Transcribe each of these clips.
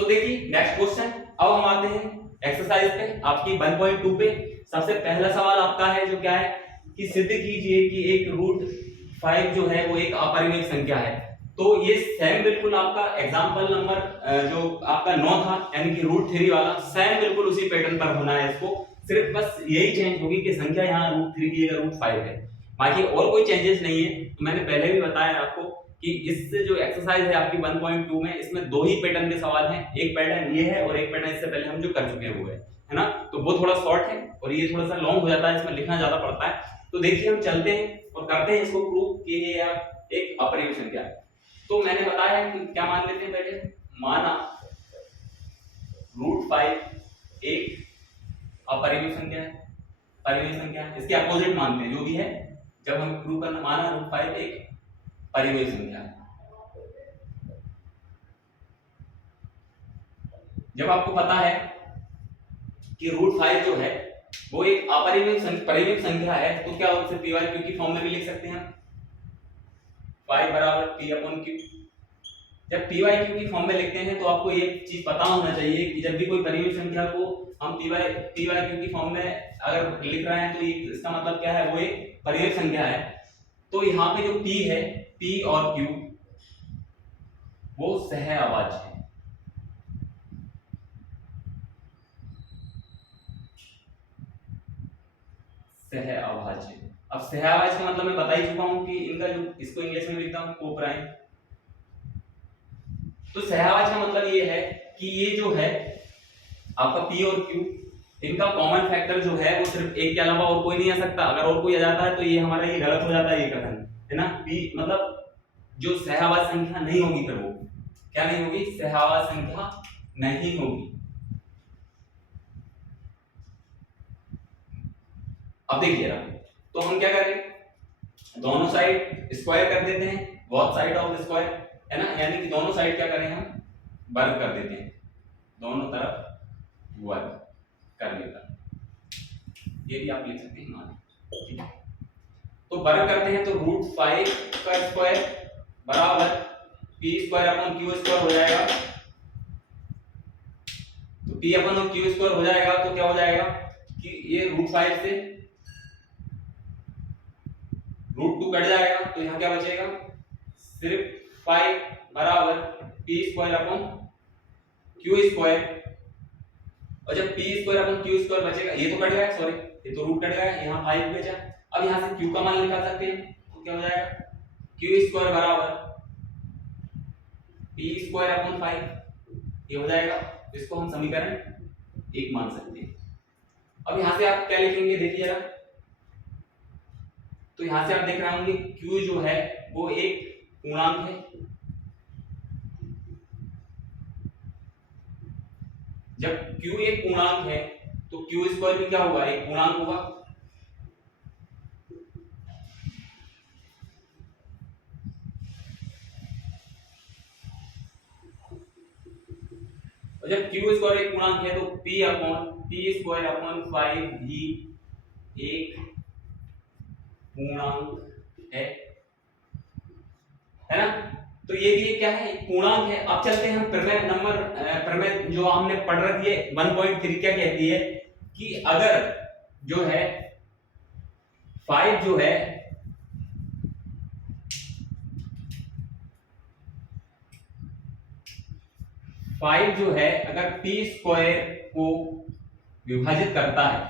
तो देखिए next question, अब हम आते हैं एक्सरसाइज पे आपकी 1.2 पे। सबसे पहला सवाल आपका है जो क्या है कि सिद्ध कीजिए कि एक रूट 5 जो है वो एक अपरिमेय संख्या है। तो ये सेम बिल्कुल आपका एग्जांपल नंबर जो आपका 9 था यानी कि रूट 3 वाला, सेम बिल्कुल उसी पैटर्न पर होना है इसको। सिर्फ बस यही चेंज होगी कि संख्या यहाँ रूट 3 की जगह रूट 5 है, बाकी और कोई चेंजेस नहीं है। तो मैंने पहले भी बताया आपको कि इस जो एक्सरसाइज है आपकी 1.2 में, इसमें दो ही पैटर्न के सवाल हैं। एक पैटर्न ये है और एक पैटर्न इससे पहले हम जो कर चुके हैं वो है ना। तो वो थोड़ा शॉर्ट है और ये थोड़ा सा लॉन्ग हो जाता है, इसमें लिखना ज्यादा पड़ता है। तो देखिए हम चलते हैं और करते हैं इसको प्रूव कि ये एक अपरिमेय संख्या है। तो मैंने बताया कि क्या मान लेते हैं पहले, माना रूट 5 एक अपरिमेय संख्या है, परिमेय संख्या है, इसके अपोजिट मानते हैं जो भी है। जब हम प्रूव करना, माना रूट 5 एक परिमेय संख्या है। जब आपको पता है कि रूट 5 जो है वो एक अपरिमेय परिमेय संख्या है, तो क्या उससे पी वाई क्यू की फॉर्म में भी लिख सकते हैं हम, 5 बराबर पी अपॉन क्यू। जब पी वाई क्यू की फॉर्म में लिखते हैं तो आपको ये चीज पता होना चाहिए कि जब भी कोई परिमेय संख्या को हम पी वाई क्यू की फॉर्म में अगर लिख रहे हैं तो ये इसका मतलब क्या है, वो एक परिमेय संख्या है। तो यहाँ पे जो पी है, पी और क्यू वो सहअभाज्य है। सहअभाज्य। अब सहअभाज्य का मतलब मैं बता ही चुका हूं कि इनका जो, इसको इंग्लिश में लिखता हूं कोप्राइम। तो सहअभाज्य का मतलब ये है कि ये जो है आपका पी और क्यू, इनका कॉमन फैक्टर जो है वो सिर्फ एक के अलावा और कोई नहीं आ सकता। अगर और कोई आ जाता है तो ये हमारा ये गलत हो जाता है ये कथन, है ना। पी मतलब जो सहअभाज्य संख्या नहीं होगी, फिर वो क्या नहीं होगी, सहअभाज्य संख्या नहीं होगी। अब देखिए ना, तो हम क्या करें, दोनों साइड स्क्वायर कर देते हैं, both side of the square, है ना। यानी कि दोनों साइड क्या करें हम, वर्ग कर देते हैं, दोनों तरफ वर्ग करने का, ये भी आप लिख सकते हैं मान, ठीक है। तो वर्ग करते हैं तो रूट 5 का स्क्वायर बराबर P square upon Q square हो जाएगा। तो पी अपॉन क्यू स्क्वायर हो जाएगा तो क्या हो जाएगा कि ये रूट 5 से रूट 2 कट जाएगा, तो यहाँ क्या बचेगा, सिर्फ 5 बराबर P square upon Q square. और जब P square upon Q square बचेगा, ये तो कट गया, सॉरी ये तो रूट कट गया, यहाँ 5 बचा। अब यहाँ से क्यू का मान निकाल सकते हैं, तो क्या हो जाएगा, क्यू स्क्वायर बराबर पी स्क्वायर अपॉन 5, ये हो जाएगा। इसको हम समीकरण 1 मान सकते हैं। अब यहाँ से आप क्या लिखेंगे, देखिए जरा, तो यहां से आप देख रहे होंगे Q जो है वो एक पूर्णांक है। जब Q एक पूर्णांक है तो Q स्क्वायर भी क्या होगा, एक पूर्णांक होगा। और जब Q स्क्वायर एक पूर्णांक है तो P स्क्वायर अपॉन 5 भी एक पूर्णांक है ना। तो ये भी क्या है, एक पूर्णांक है। अब चलते हैं हम प्रमेय जो हमने पढ़ रखी है 1.3 क्या कहती है कि अगर जो है 5 जो है अगर पी स्क्वायर को विभाजित करता है,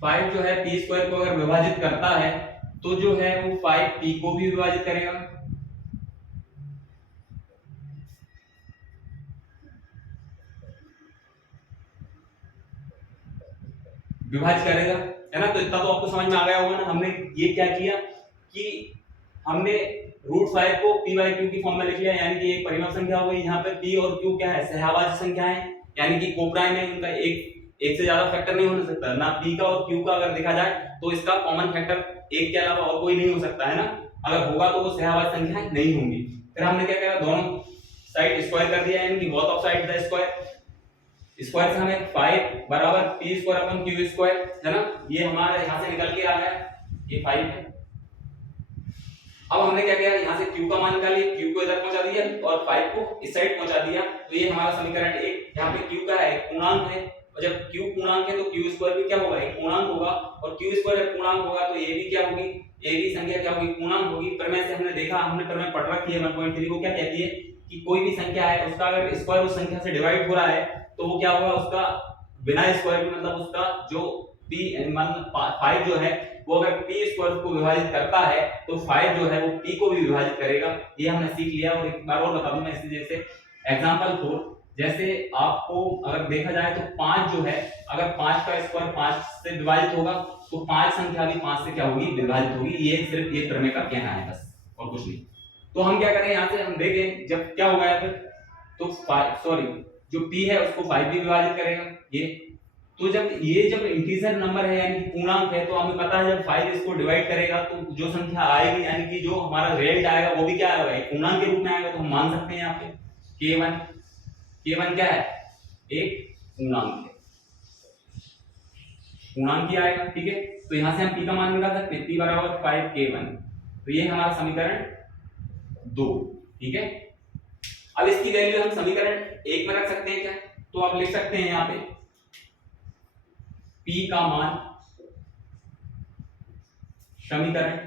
फाइव जो है पी स्क्वायर को अगर विभाजित करता है तो जो है वो 5 पी को भी विभाजित करेगा। विभाजित करेगा, है ना। तो इतना तो आपको समझ में आ गया होगा ना। हमने ये क्या किया कि हमने रूट 5 को पी बाई क्यू की फॉर्म में लिख लिया, यानी कि एक परिमाप संख्या हो गई। यहाँ पे पी और क्यू क्या है, सहअभाज्य संख्या है, यानी कि कोप्राइम है। इनका एक से ज्यादा फैक्टर नहीं हो सकता ना। पी का और क्यू का अगर देखा जाए तो इसका कॉमन फैक्टर एक के अलावा और कोई नहीं हो सकता, है ना। अगर होगा तो वो सहअभाज्य संख्याएं नहीं होंगी। फिर हमने क्या किया, दोनों साइड स्क्वायर कर दिया, यानी कि both of side the square. Square से हमें 5 बराबर P square upon Q square, है ना। ये हमारे यहां से निकल के आ गया, ये 5 है। अब हमने क्या किया, यहाँ से q का मान निकालिए, q को इधर पहुंचा दिया और 5 को इस साइड पहुंचा दिया, तो ये हमारा समीकरण 1। यहाँ पे q का है, एक पूर्णांक है, और जब q पूर्णांक है तो q स्क्वायर भी क्या होगा, एक पूर्णांक होगा, और q स्क्वायर जब पूर्णांक होगा तो ये भी क्या होगी, ये भी संख्या क्या होगी, पूर्णांक होगी। प्रमेय से हमने देखा, हमने प्रमेय पढ़ रखी है 1.3 को, क्या कहती है कि कोई भी संख्या है उसका अगर स्क्वायर उस संख्या से डिवाइड हो रहा है तो वो क्या होगा, उसका बिना स्क्वायर के, मतलब उसका जो p मान 5 जो है वो अगर p स्क्वायर को विभाजित करता है तो 5 जो है वो p को भी विभाजित करेगा। ये हमने सीख लिया। और एक बार और बता दूं मैं, इसी जैसे एग्जांपल 4, जैसे आपको अगर देखा जाए तो 5 जो है, अगर 5 का स्क्वायर 5 से विभाजित होगा तो 5 संख्या भी 5 से क्या होगी, विभाजित होगी। ये सिर्फ ये प्रमेय का कहना है बस, और कुछ नहीं। तो हम क्या करें, यहाँ से हम देखें जब क्या होगा या फिर, तो सॉरी जो p है उसको 5 भी विभाजित करेगा ये। तो जब इंटीजर नंबर है यानी कि पूर्णांक है, तो हमें पता है जब 5 इसको डिवाइड करेगा तो जो संख्या आएगी यानी कि जो हमारा रिजल्ट आएगा वो भी क्या आएगा, एक पूर्णांक के रूप में आएगा। तो हम मान सकते हैं यहाँ पे k1 क्या है, एक पूर्णांक है, पूर्णांक ही आएगा। ठीक है, तो यहाँ से हम p का मान निकाल सकते हैं, p बराबर 5k1। तो ये हमारा समीकरण 2। ठीक है, अब इसकी वैल्यू हम समीकरण 1 में रख सकते हैं क्या, तो आप लिख सकते हैं यहाँ पे p का मान समीकरण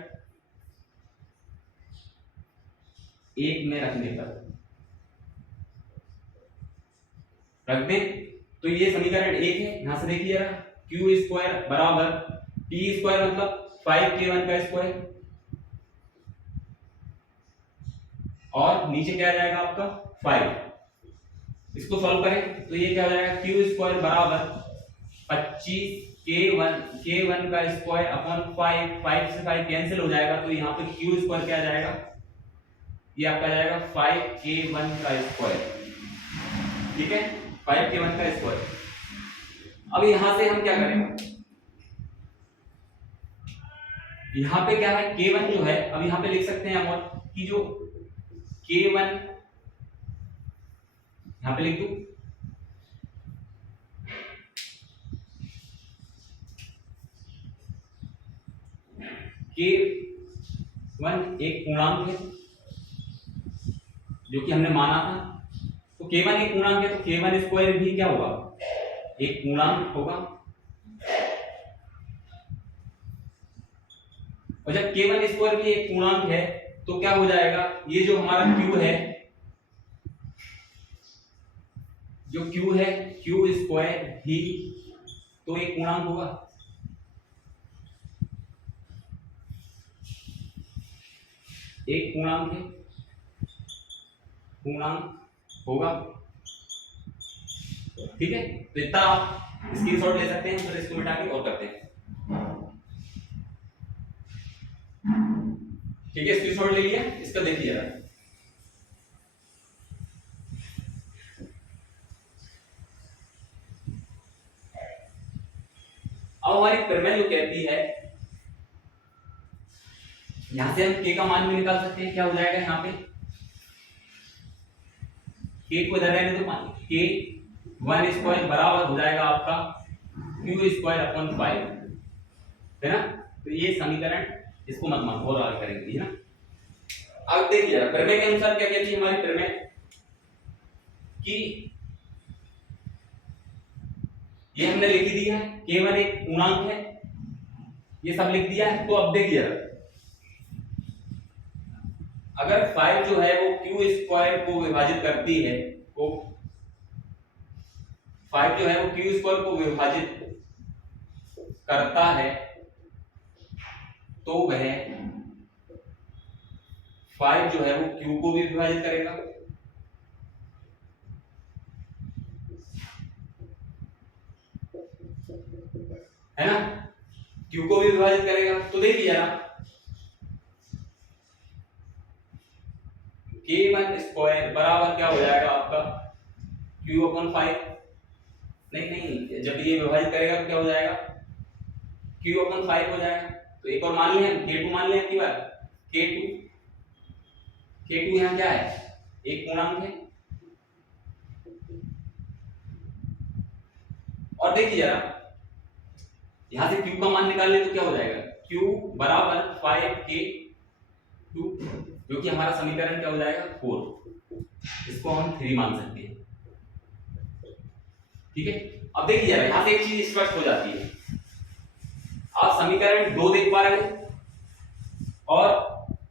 1 में रखने पर रख दें तो ये समीकरण 1 है। यहां से देखिए जरा, q स्क्वायर बराबर p स्क्वायर मतलब 5k1 का स्क्वायर, और नीचे क्या आ जाएगा आपका 5। इसको सॉल्व करें तो ये क्या हो जाएगा, q स्क्वायर बराबर 25k1 का स्क्वायर अपॉन 5 से 5 कैंसिल हो जाएगा, तो यहाँ पे q स्क्वायर क्या आ जाएगा, ये आपका आ जाएगा 5k1 का स्क्वायर। ठीक है, 5k1 का स्क्वायर। अब यहां से हम क्या करेंगे, यहाँ पे क्या है k1 जो है, अब यहाँ पे लिख सकते हैं हम और कि जो k1 यहाँ पे लिख दूं, k1 एक पूर्णांक है जो कि हमने माना था। तो k1 एक पूर्णांक है तो k1 स्क्वायर भी क्या होगा, एक पूर्णांक होगा। और जब k1 स्क्वायर भी एक पूर्णांक है तो क्या हो जाएगा, ये जो हमारा q है, जो q है, q स्क्वायर भी तो एक पूर्णांक होगा। एक पूर्णांक है, पूर्णांक होगा। ठीक है, तो इतना आप स्क्रीनशॉट ले सकते हैं, फिर इसको मिटा के और करते हैं। ठीक है, स्क्रीनशॉट ले लिया, इसका देखिए जरा। अब हमारी प्रमेय जो कहती है, यहां से हम k का मान भी निकाल सकते हैं। क्या हो जाएगा यहाँ पे, k को इधर रहने दो, मान k1 स्क्वायर बराबर हो जाएगा आपका q स्क्वायर अपॉन 5, है ना। तो ये समीकरण, इसको मत मान और आगे करेंगे, है ना। अब देखिए जरा प्रमेय के अनुसार क्या कहती है हमारी प्रमेय कि ये हमने लिख दिया है, k1 एक पूर्णांक है, ये सब लिख दिया है। तो अब देखिए अगर 5 जो है वो q स्क्वायर को विभाजित करती है, तो 5 जो है वो q स्क्वायर को विभाजित करता है, तो वह 5 जो है वो q को भी विभाजित करेगा, है ना, q को भी विभाजित करेगा। तो देखिए जरा k1 स्क्वायर बराबर क्या हो जाएगा आपका q अपॉन 5, नहीं जब ये विभाजित करेगा तो क्या हो जाएगा, q अपॉन 5 हो जाएगा। तो एक और मान लिया k2, मान लिया की बार k2 यहाँ क्या है, एक पूर्णांक है। और देखिए जरा यहां से q का मान निकाल ले तो क्या हो जाएगा, q बराबर 5k 2, जो कि हमारा समीकरण क्या हो जाएगा 4। इसको हम 3 मान सकते हैं। ठीक है, अब देखिए यार यहां से एक चीज स्पष्ट हो जाती है। आप समीकरण 2 देख पा रहे हैं और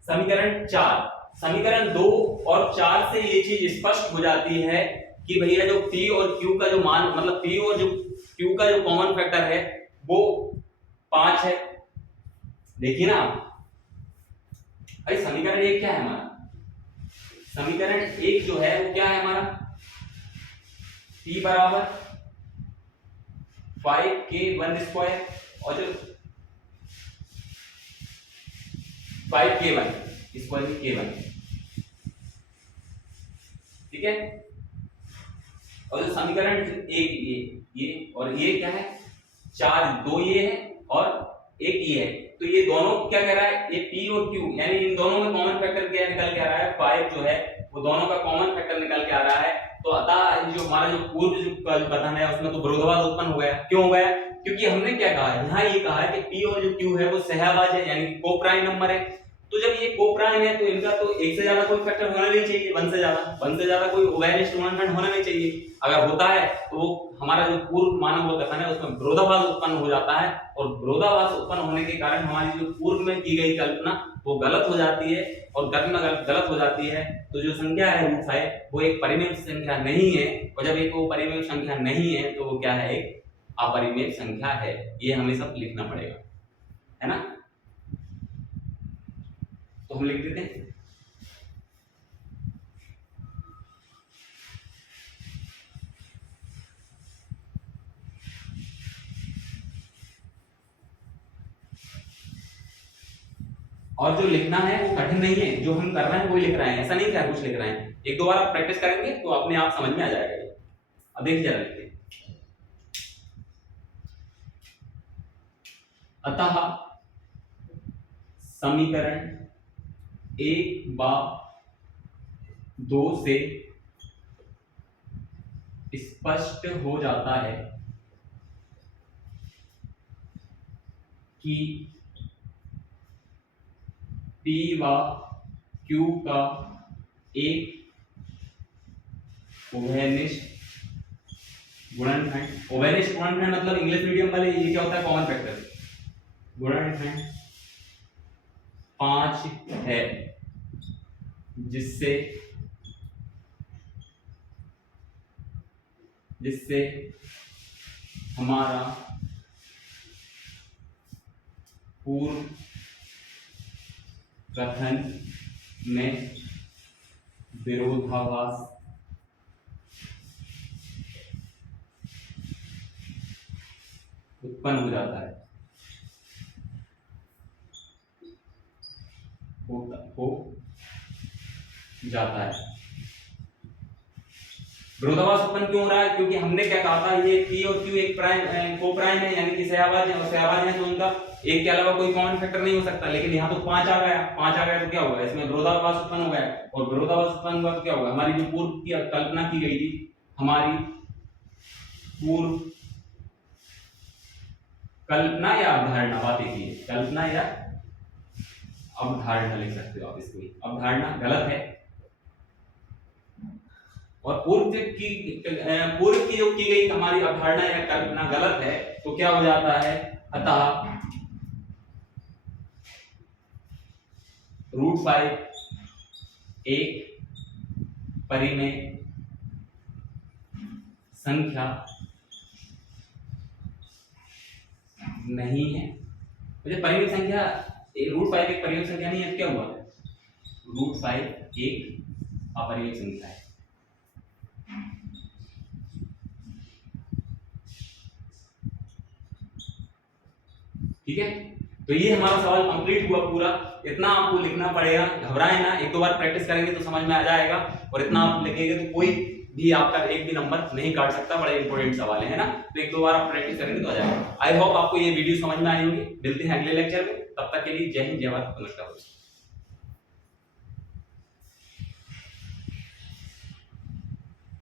समीकरण 4, समीकरण 2 और 4 से ये चीज स्पष्ट हो जाती है कि भैया जो P और Q का जो मान, मतलब P और जो Q का जो कॉमन फैक्टर है वो 5 है। देखिए ना भाई, समीकरण 1 क्या है हमारा, समीकरण 1 जो है वो क्या है हमारा, P बराबर 5k1² और जो 5k1 स्क्वायर k1, ठीक है। और जो समीकरण 1 ये और ये क्या है, 4, 2 ये है और 1 ये है, तो ये दोनों क्या कह रहा है, ये P और Q यानी इन दोनों में कॉमन फैक्टर क्या निकल के आ रहा है, 5 जो है वो दोनों का कॉमन फैक्टर निकल के आ रहा है। तो अतः जो हमारा जो पूर्व जो कथन है उसमें तो विरोधाभास उत्पन्न हो गया। क्यों हो गया, क्योंकि हमने क्या कहा, यहाँ ये कहा है कि P और जो Q है वो सहभाज्य है यानी को प्राइम नंबर है। तो जब ये को प्राइम है तो इनका तो एक से ज्यादा कोई फैक्टर होना नहीं चाहिए, वन से ज्यादा कोई उभयनिष्ठ गुणनखंड होना नहीं चाहिए। अगर होता है तो हमारा जो पूर्व माना हुआ कथन है उसमें विरोधाभास उत्पन्न हो जाता है, और विरोधाभास उत्पन्न होने के कारण हमारी जो पूर्व में की गई कल्पना वो गलत हो जाती है, और कल्पना गलत हो जाती है तो जो संख्या है रूट 5 वो एक परिमेय संख्या नहीं है, और जब एक वो परिमेय संख्या नहीं है तो वो क्या है, एक अपरिमेय संख्या है। ये हमें सब लिखना पड़ेगा, है ना। तो हम लिख देते हैं और जो लिखना है वो कठिन नहीं है, जो हम कर रहे हैं वही लिख रहे हैं, ऐसा नहीं क्या कुछ लिख रहे हैं। एक दो बार आप प्रैक्टिस करेंगे तो अपने आप समझ में आ जाएगा। अब देखिए जरा लिखते हैं, अतः समीकरण 1/2 से स्पष्ट हो जाता है कि P व Q का एक उभयनिष्ठ गुणनखंड, उभयनिष्ठ गुणनखंड मतलब इंग्लिश मीडियम वाले ये क्या होता है, कॉमन फैक्टर, गुणनखंड 5 है, जिससे हमारा पूर्व कथन में विरोधाभास उत्पन्न हो जाता है, हो जाता है। विरोधाभास उत्पन्न क्यों हो रहा है, क्योंकि हमने क्या कहा था, ये P और Q एक प्राइम को प्राइम है यानी कि सहभाज्य है, और सहभाज्य है तो उनका एक के अलावा कोई कॉमन फैक्टर नहीं हो सकता। लेकिन यहाँ तो 5 आ गया तो क्या होगा, इसमें विरोधाभास उत्पन्न हो गया, और विरोधाभास उत्पन्न हुआ तो क्या होगा, हमारी जो पूर्व की कल्पना की गई थी, हमारी पूर्व कल्पना या अवधारणा, बात एक ही है, कल्पना या अवधारणा लिख सकते हो आप इसको, अवधारणा गलत है, और पूर्व की जो की गई हमारी अवधारणा या कल्पना गलत है, तो क्या हो जाता है, अतः √5 एक परिमेय संख्या नहीं है। मुझे परिमेय संख्या √5 एक परिमेय संख्या नहीं है, क्या हुआ, √5 एक अपरिमेय संख्या है। ठीक है, तो ये हमारा सवाल कंप्लीट हुआ पूरा। इतना आपको लिखना पड़ेगा, घबराए ना, एक दो बार प्रैक्टिस करेंगे तो समझ में आ जाएगा, और इतना आप लिखेंगे तो कोई भी आपका एक भी नंबर नहीं काट सकता। बड़े इंपॉर्टेंट सवाल है ना, तो एक दो बार आप प्रैक्टिस करेंगे तो आ जाएगा। आई होप आपको ये वीडियो समझ में आई होगी। मिलते हैं अगले लेक्चर में, तब तक के लिए जय हिंद, जय भारत, नमस्कार।